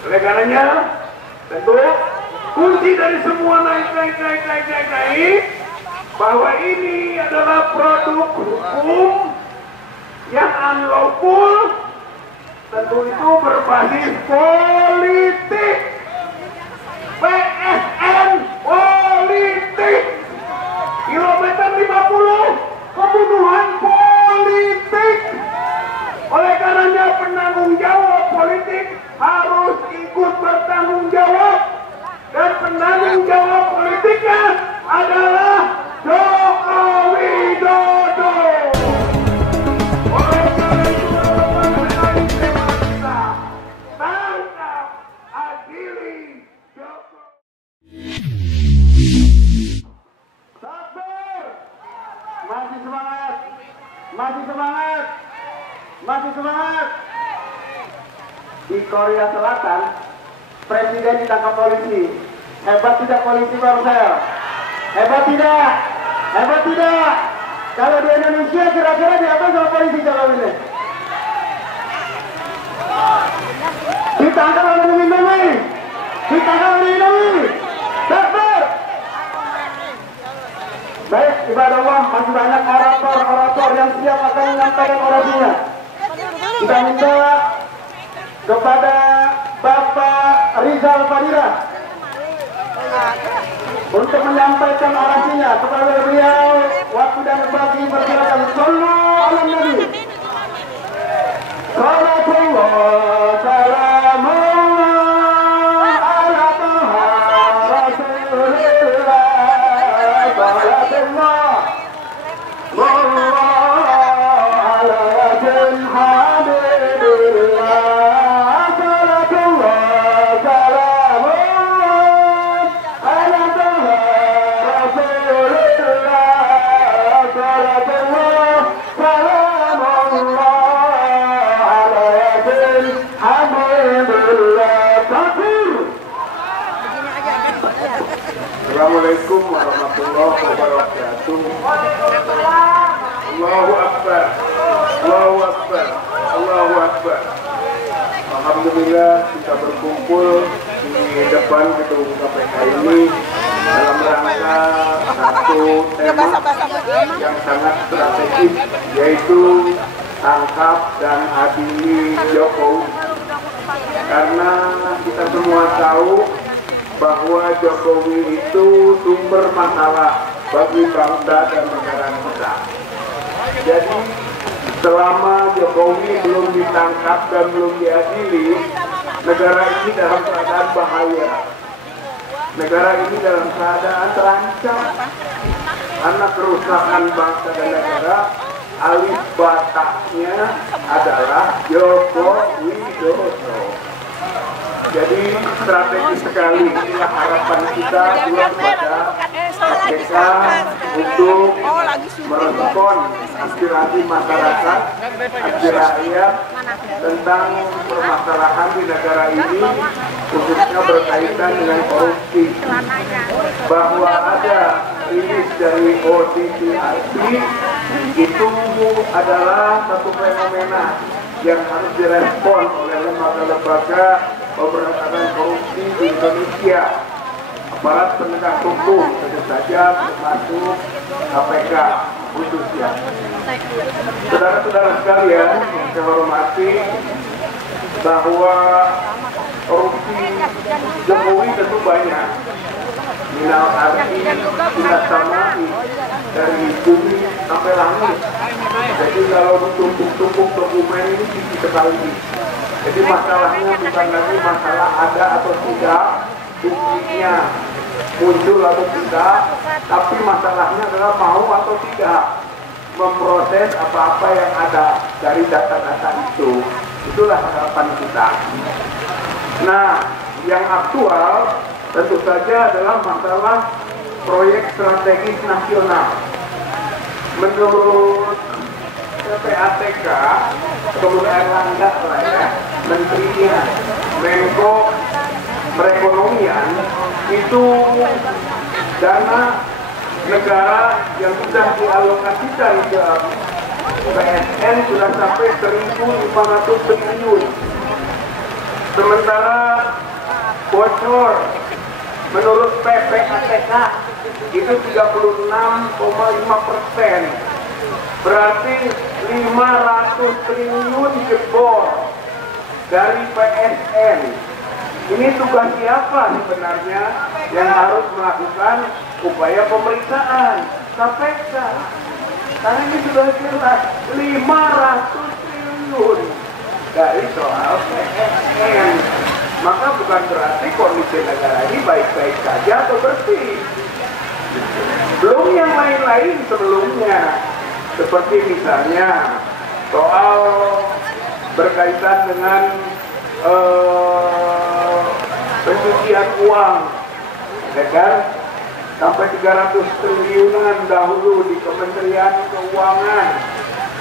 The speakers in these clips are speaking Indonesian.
Oleh karenanya, tentu kunci dari semua naik bahwa ini adalah produk hukum yang unlawful, tentu itu berbasis politik. PSN politik, kilometer 50 pembunuhan politik. Oleh karenanya penanggung jawab politik harus ikut bertanggung jawab, dan penanggung jawab politiknya adalah Joko Widodo. Oleh karena itu kita tangkap, adili Joko. Takbir! Masih semangat, masih semangat, masih semangat. Di Korea Selatan, presiden ditangkap polisi. Hebat tidak polisi Marcel? Hebat tidak? Hebat tidak? Kalau di Indonesia kira-kira diapa sama polisi kalau ini? Ditangkap oleh Indomie, ditangkap oleh Indomie. Takbir! Baik, ibadah Allah, masih banyak orator yang siap akan menyampaikan orasinya. Kita minta kepada Bapak Rizal Fadira untuk menyampaikan orasinya. Kepada beliau, waktu dan berbagi persilakan. Sallallahu alaihi Nabi. Salatullah, salamullah ala Taha Rasulillah. Salatullah, wallah ala Rasul Habibillah. Assalamualaikum warahmatullahi wabarakatuh. Allahu Akbar, Allahu Akbar, Allahu Akbar. Alhamdulillah kita berkumpul di depan gedung KPK ini dalam rangka satu tema yang sangat strategis, yaitu tangkap dan adili Jokowi. Karena kita semua tahu bahwa Jokowi itu sumber masalah bagi bangsa dan negara kita. Jadi selama Jokowi belum ditangkap dan belum diadili, negara ini dalam keadaan bahaya. Negara ini dalam keadaan terancam karena kerusakan bangsa dan negara. Alif bataknya adalah Joko Widodo. Jadi strategis sekali, inilah harapan kita juga kepada KPK untuk merespon aspirasi masyarakat, aspirasi rakyat tentang permasalahan di negara ini, khususnya berkaitan dengan korupsi. Bahwa ada rilis dari OTTIP itu adalah satu fenomena yang harus direspon oleh lembaga-lembaga pemberantasan korupsi di Indonesia, aparat penegak hukum, tentu saja termasuk KPK khususnya. Saudara-saudara sekalian yang saya hormati, bahwa korupsi Jokowi tentu banyak. Minal arti tidak sama dari bumi sampai langit. Jadi kalau ditumpuk-tumpuk dokumen ini sisi sekali. Jadi masalahnya bukan lagi masalah ada atau tidak, buktinya muncul atau tidak, tapi masalahnya adalah mau atau tidak memproses apa-apa yang ada dari data-data itu. Itulah harapan kita. Nah, yang aktual tentu saja adalah masalah proyek strategis nasional. Menurut PPATK, kemudian Erlangga ya, menterinya, Menko Perekonomian, itu dana negara yang sudah dialokasikan ke PSN sudah sampai 1.500 triliun. Sementara bocor menurut PPATK itu 36,5%, berarti 500 triliun jebol dari PSN. Ini tugas siapa sebenarnya yang harus melakukan upaya pemeriksaan? KPK. Karena ini sudah jelas 500 triliun dari soal PSN. Maka bukan berarti kondisi negara ini baik-baik saja atau bersih. Belum yang lain-lain sebelumnya, seperti misalnya soal berkaitan dengan pencucian uang, ya kan? Sampai 300 triliunan dahulu di Kementerian Keuangan.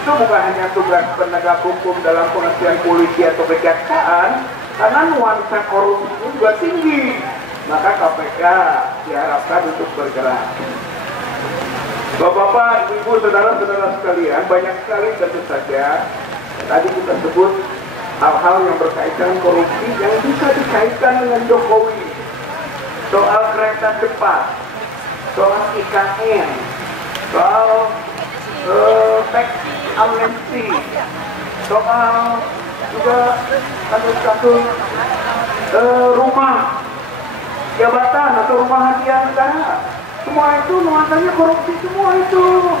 Itu bukan hanya tugas penegak hukum dalam pengertian polisi atau kejaksaan, karena nuansa korupsi juga tinggi. Maka KPK diharapkan untuk bergerak. Bapak-bapak, ibu, saudara-saudara sekalian, banyak sekali tentu saja tadi kita sebut hal-hal yang berkaitan korupsi yang bisa dikaitkan dengan Jokowi. Soal kereta cepat, soal IKN, soal tax amnesty, soal juga kasus-kasus rumah jabatan atau rumah hadiah negara. Semua itu nuansanya korupsi, semua itu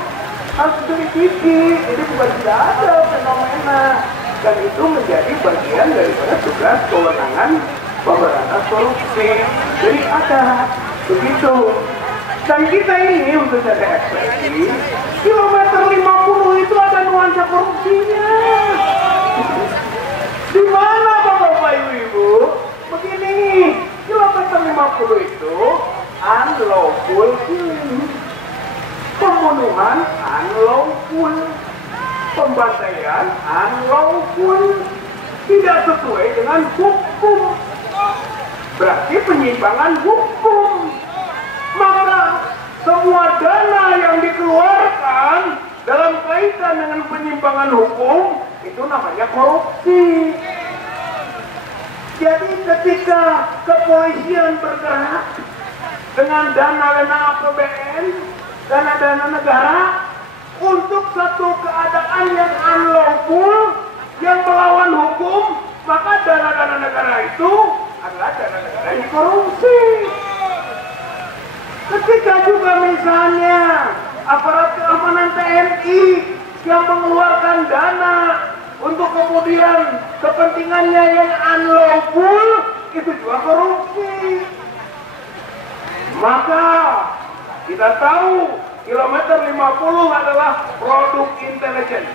harus diselidiki. Jadi bukan tidak ada fenomena, dan itu menjadi bagian daripada tugas kewenangan pemberantasan korupsi. Jadi ada begitu. Dan kita ini untuk ada ekspresi, kilometer 50 itu ada nuansa korupsinya. Di mana Bapak Ibu? Begini, kilometer 50 itu unlawful killing, pembunuhan unlawful, pembantaian unlawful, tidak sesuai dengan hukum, berarti penyimpangan hukum. Maka semua dana yang dikeluarkan dalam kaitan dengan penyimpangan hukum itu namanya korupsi. Jadi ketika kepolisian bergerak dengan dana-dana APBN, dana-dana negara untuk satu keadaan yang unlawful, yang melawan hukum, maka dana-dana negara itu adalah dana-dana yang korupsi. Ketika juga misalnya aparat keamanan TNI yang mengeluarkan dana untuk kemudian kepentingannya yang unlawful, itu juga korupsi. Maka kita tahu kilometer 50 adalah produk intelijen.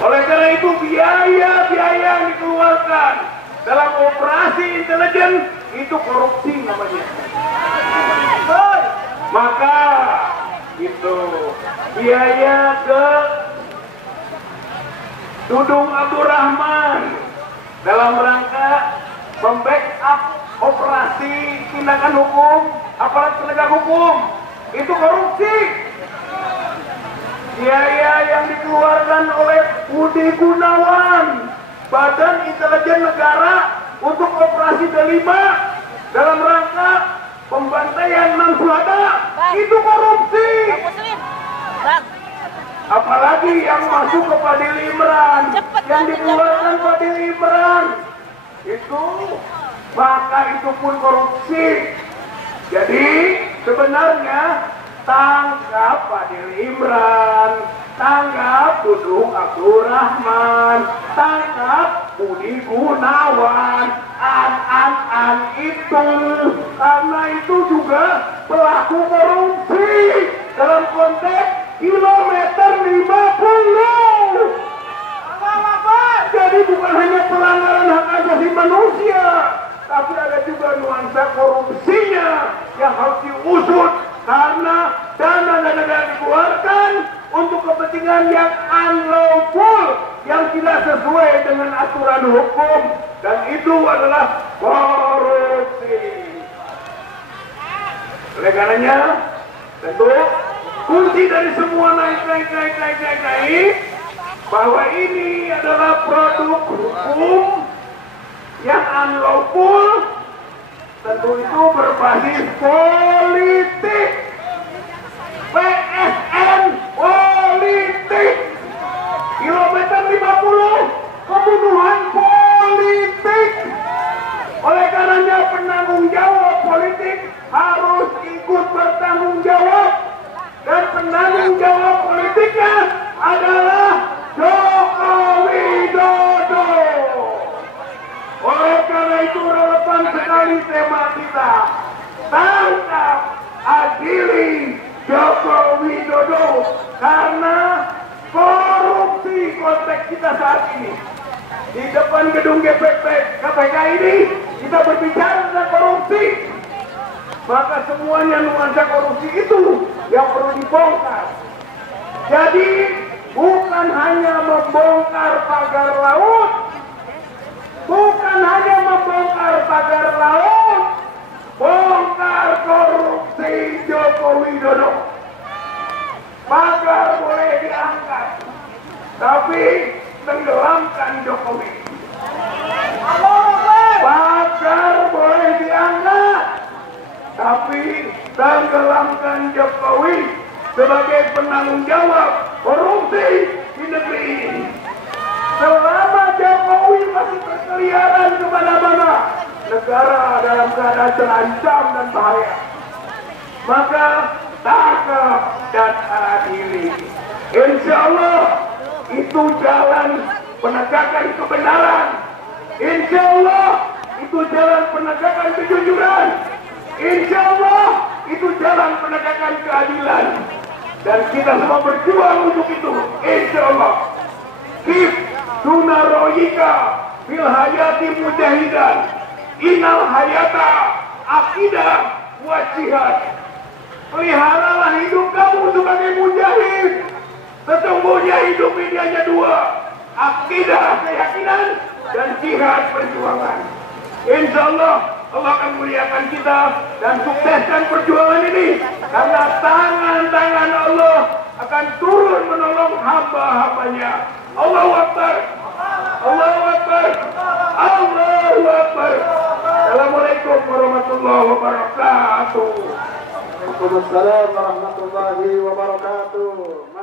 Oleh karena itu biaya-biaya yang dikeluarkan dalam operasi intelijen itu korupsi namanya. Maka itu biaya ke Dudung Abdurrahman dalam rangka membackup operasi tindakan hukum aparat penegak hukum itu korupsi. Biaya yang dikeluarkan oleh Budi Gunawan, Badan Intelijen Negara, untuk operasi Delima dalam rangka pembantaian 6 syuhada itu korupsi. Apalagi yang masuk ke Fadil Imran, yang dikeluarkan Fadil Imran itu, maka itu pun korupsi. Jadi sebenarnya tangkap Fadil Imran, tangkap Dudung Abdurrahman, tangkap Budi Gunawan, an itu, karena itu juga pelaku korupsi dalam konteks kilometer 50. Jadi bukan hanya pelanggaran hak asasi manusia, tapi ada juga nuansa korupsinya yang harus diusut, karena dana-dana yang dikeluarkan untuk kepentingan yang unlawful, yang tidak sesuai dengan aturan hukum, dan itu adalah korupsi. Oleh karenanya, tentu kunci dari semua naik bahwa ini adalah produk hukum pengepul, tentu itu berbasis politik. PSN politik. Kilometer 50 pembunuhan politik. Oleh karenanya penanggung jawab politik harus ikut bertanggung jawab, dan penanggung jawab politiknya adalah Joko Widodo. Oleh karena itu relevan sekali tema kita, tangkap, adili Joko Widodo, karena korupsi konteks kita saat ini. Di depan gedung KPK ini kita berbicara tentang korupsi, maka semuanya nuansa korupsi itu yang perlu dibongkar. Jadi bukan hanya membongkar pagar laut, bukan hanya membongkar pagar laut, bongkar korupsi Joko Widodo. Pagar boleh diangkat, tapi tenggelamkan Jokowi. Pagar boleh diangkat, tapi tenggelamkan Jokowi sebagai penanggung jawab korupsi di negeri ini. Selama Jokowi masih berkeliaran kemana-mana, negara dalam keadaan terancam dan bahaya. Maka tangkap dan adili. Insya Allah itu jalan penegakan kebenaran. Insya Allah itu jalan penegakan kejujuran. Insya Allah itu jalan penegakan keadilan. Dan kita semua berjuang untuk itu. Insya Allah. Kif sunaroyika fil hayati mujahidan, inal hayata akidah wa jihad. Peliharalah hidup kamu sebagai mujahid. Sesungguhnya hidup ini hanya dua, akidah keyakinan dan jihad perjuangan. Insya Allah Allah akan muliakan kita dan sukseskan perjuangan ini, karena tangan-tangan Allah akan turun menolong hamba-hambanya. Allahu Akbar, Allahu Akbar, Allahu Akbar. Assalamualaikum warahmatullahi wabarakatuh. Waalaikumsalam warahmatullahi wabarakatuh.